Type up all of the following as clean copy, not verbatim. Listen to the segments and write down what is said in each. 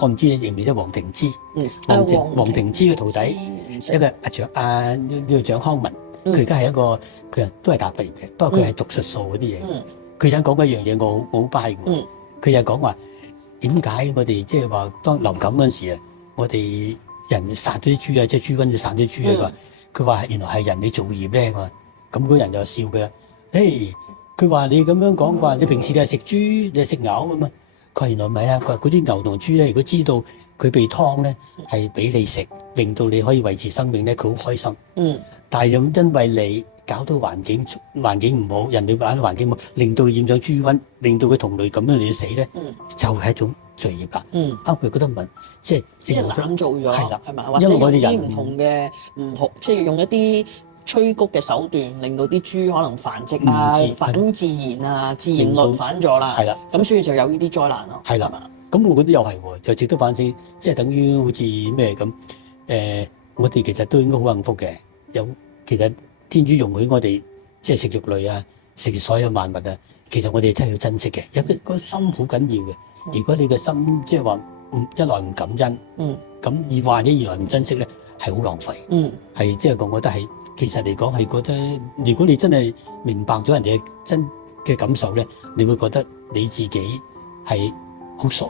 我唔知你認唔認得黃庭之？黃庭之嘅徒弟，一個呢個蔣康文，佢而家係一個佢都係大學畢業嘅，不過佢係讀術數嗰啲嘢。佢想講一樣嘢，我好 buy 嘅。佢就講話點解我哋即係話當流感嗰陣時啊，我哋人殺咗啲豬啊，即係豬瘟就殺咗豬啊。佢話原來係人你造業咧，咁嗰人就笑佢。佢話你咁樣講話，你平時你係食豬，你係食牛咁嘛？佢話原來唔係啊，佢話嗰啲牛同豬咧，如果知道佢被劏咧係俾你食，令到你可以維持生命咧，佢好開心。但係因為你搞到環境唔好，人哋玩環境唔好，令到佢染上豬瘟，令到佢同類咁樣嚟死咧，就係一種罪孽啦。佢覺得唔即係濫做咗，係啦，係嘛？或者用啲唔同嘅唔好，即係用一啲催谷嘅手段，令到啲豬可能繁殖啊、反自然啊、自然輪反咗啦。係啦，咁所以就有呢啲災難咯。係啦，咁我覺得又係喎，又值得反思，即係等於好似咩咁。我哋其實都應該好幸福嘅。其實天主容許我哋即係食肉類啊，食所有萬物啊，其實我哋真係要珍惜嘅。有個心好緊要嘅。如果你嘅心即係話一來唔感恩，咁或者二來唔珍惜咧，係好浪費。係即係我覺得係。其實嚟講係覺得，如果你真係明白咗人哋嘅真嘅感受咧，你會覺得你自己係好傻，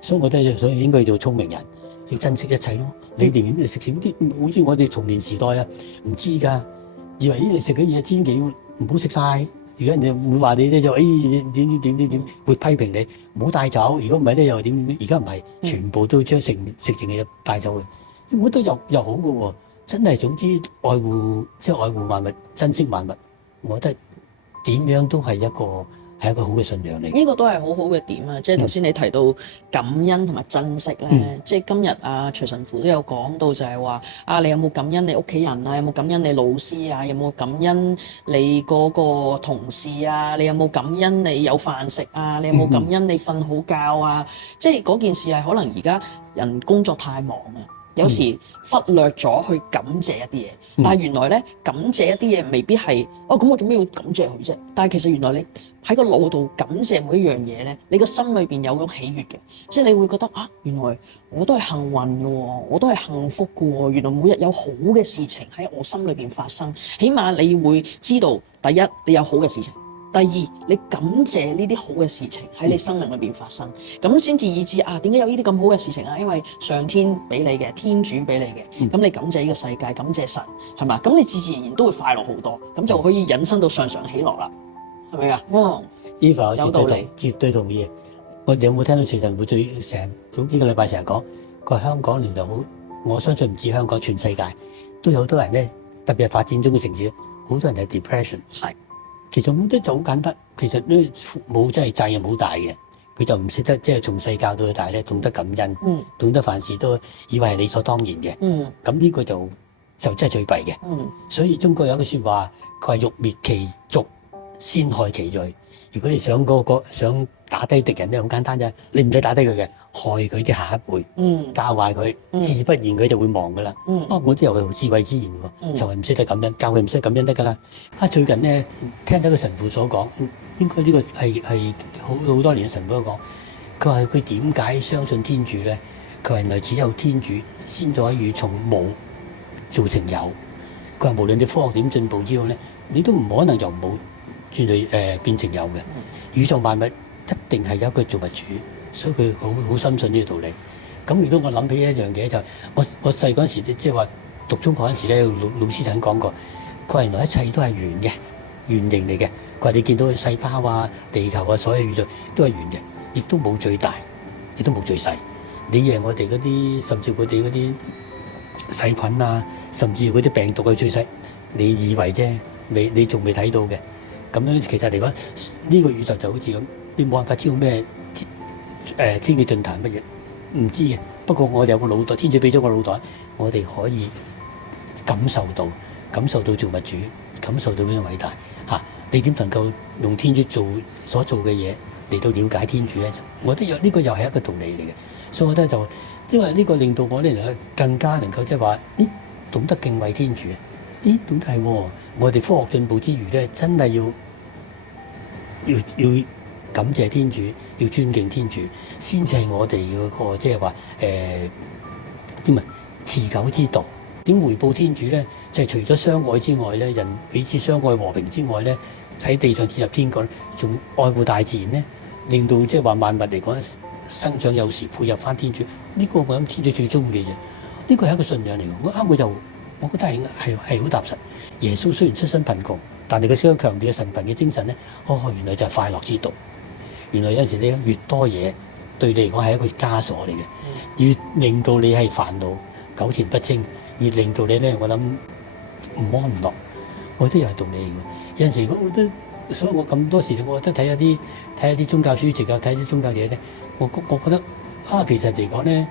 所以我覺得所以應該做聰明人，要珍惜一切咯。你寧願食少啲，好似我哋童年時代啊，唔知㗎，以為食嘅嘢千祈唔好食晒。而家人哋會話你咧就點，會批評你唔好帶走。如果唔係咧又點？而家唔係，全部都將食剩嘅嘢帶走嘅，我覺得又好嘅喎。真係總之愛護萬物，珍惜萬物，我覺得點樣都係一個好嘅信仰嚟。呢個都係好好嘅點啊！即係頭先你提到感恩同埋珍惜咧，即係今日徐神父都有講到就係話你有冇感恩你屋企人啊？有冇感恩你老師啊？有冇感恩你嗰個同事啊？你有冇感恩你有飯食啊？你有冇感恩你瞓好覺啊？即係嗰件事係可能而家人工作太忙啊。有時忽略咗去感謝一啲嘢，但係原來咧感謝一啲嘢未必係咁我做咩要感謝佢啫？但係其實原來你喺個腦度感謝每一樣嘢咧，你個心裏邊有種喜悅嘅，即係你會覺得原來我都係幸運嘅喎，我都係幸福嘅喎，原來每日有好嘅事情喺我心裏邊發生，起碼你會知道第一你有好嘅事情。第二，你感謝呢啲好嘅事情喺你生命裏邊發生，咁先至以致點解有呢啲咁好嘅事情啊？因為上天俾你嘅，天主俾你嘅，咁你感謝呢個世界，感謝神，係嘛？咁你自然都會快樂好多，咁就可以引申到常常喜樂啦，係咪啊？Eva 有道理，絕對同意。我哋有冇聽到徐神父早幾個禮拜成日講，佢話香港原來好，我相信唔止香港，全世界都有好多人咧，特別係發展中嘅城市，好多人係 depression。係。其實我覺得就好簡單，其實呢父母真係責任好大嘅，佢就唔識得即係從細教到大咧，懂得感恩，懂得凡事都以為係理所當然嘅。咁呢個就真係最弊嘅。所以中國有一句説話，佢話欲滅其族，先害其裔。如果你想想打低敵人咧，好簡單啫，你唔使打低佢嘅，害佢啲下一輩，教壞佢，自不然佢就會忘噶啦。我都有個智慧之言喎，就係唔識得感恩，教佢唔識得感恩得噶啦。最近咧聽到個神父所講，應該呢個係好多年嘅神父講，佢話佢點解相信天主咧？佢話原來只有天主先可以從冇做成有。佢話無論你科學點進步之後咧，你都唔可能由冇轉去變成有嘅。宇宙萬物一定係有一個造物主，所以佢好深信呢個道理。咁亦都我諗起一樣嘢就係我細嗰陣時即係話讀中學嗰陣時咧，老師曾經講過，佢話原來一切都係圓嘅，圓形嚟嘅。佢話你見到細胞啊、地球啊，所有宇宙都係圓嘅，亦都冇最大，亦都冇最細。你以為我哋嗰啲，甚至佢哋嗰啲細菌啊，甚至嗰啲病毒係最細，你以為啫，你仲未睇到嘅。咁樣其實嚟講，呢個宇宙就好似咁，你冇辦法知道咩天嘅盡頭係乜嘢，唔知嘅。不過我哋有個腦袋，天主俾咗個腦袋，我哋可以感受到造物主，感受到嗰種偉大嚇。你點能夠用天主所做嘅嘢嚟到了解天主咧？我覺得呢個又係一個道理嚟嘅。所以我覺得就因為呢個令到我哋更加能夠即係話，懂得敬畏天主。懂得係喎，我哋科學進步之餘咧，真係要感謝天主，要尊敬天主，先至係我哋嗰個即係話點啊持久之道。點回報天主咧？就係、除咗相愛之外咧，人彼此相愛和平之外咧，喺地上進入天國，仲愛護大自然咧，令到即係話萬物嚟講生長有時配合翻天主。呢、個我諗天主最中意嘅嘢，呢個係一個信仰嚟嘅。我覺得係好踏實。耶穌雖然出身貧窮，但係佢想強調嘅神貧嘅精神咧，原來就係快樂之道。原來有陣時你越多嘢對你嚟講係一個枷鎖嚟嘅，越令到你係煩惱糾纏不清。越令到你咧，我諗唔安唔樂，我覺得又係道理嘅。有陣時我覺得，所以我咁多時，我覺得睇下啲宗教書籍啊，睇啲宗教嘢咧，我覺得其實嚟講咧，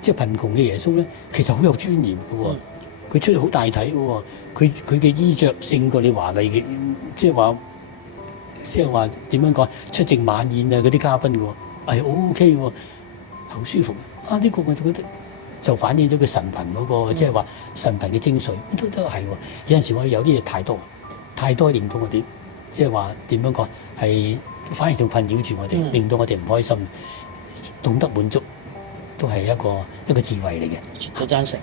即係貧窮嘅耶穌咧，其實好有尊嚴嘅喎。佢出嚟好大體嘅喎，佢嘅衣着勝過你華麗嘅，即係話點樣講？出席晚宴啊嗰啲嘉賓嘅喎，係 OK 嘅喎，好舒服。呢個我就覺得。就反映咗佢神貧嗰個，即係話神貧嘅精髓，都係喎。有陣時我哋有啲嘢太多令到我哋，即係話點樣講，係反而仲困擾住我哋，令到我哋唔開心。懂得滿足都係一個智慧嚟嘅。絕對贊成。